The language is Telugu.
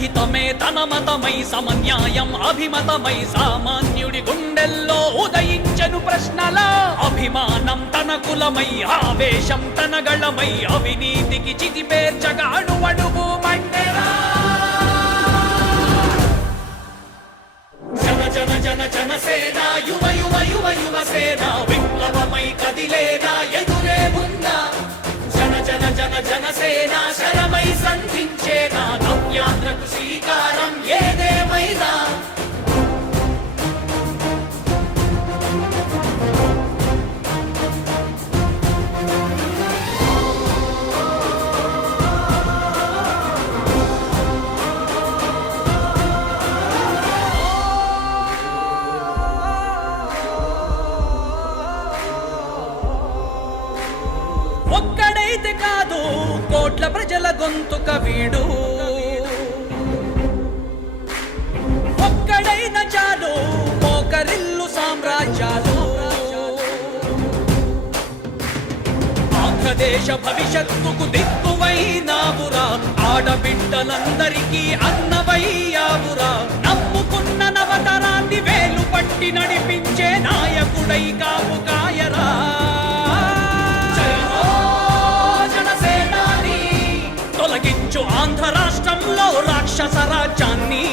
జనహితమే తన మతమై సమన్యాయం అభిమతమై సామాన్యుడి గుండెల్లో ఉదయించెను ప్రశ్నల అభిమానం తన కులమై ఆవేశం తన గళమై అవినీతికి చితిపేర్చగా అణువణువు మండెరా జన జన జన జనసేన యువ యువ యువ యువసేన విప్లవమై కదిలేనా ఎదురే ఉందా జన జన జన జనసేన శరమై సంధించేనా నవ్యాంధ్రకు శ్రీకారం ఏదేమైనా ఒక్కడైతే కాదు కోట్ల ప్రజల గొంతుక వీడు ఒక్కడైన చాలు మోకరిల్లు సామ్రాజ్యాలు ఆంధ్రదేశ భవిష్యత్తుకు దిక్కువైనావురా ఆడబిడ్డలందరికీ అన్నవయ్యావురా నమ్ముకున్న నవతరాన్ని వేలు పట్టి నడిపించే నాయకుడై కాపు కాయరా తొలగించు ఆంధ్ర రాష్ట్రంలో రాక్షస రాజ్యాన్ని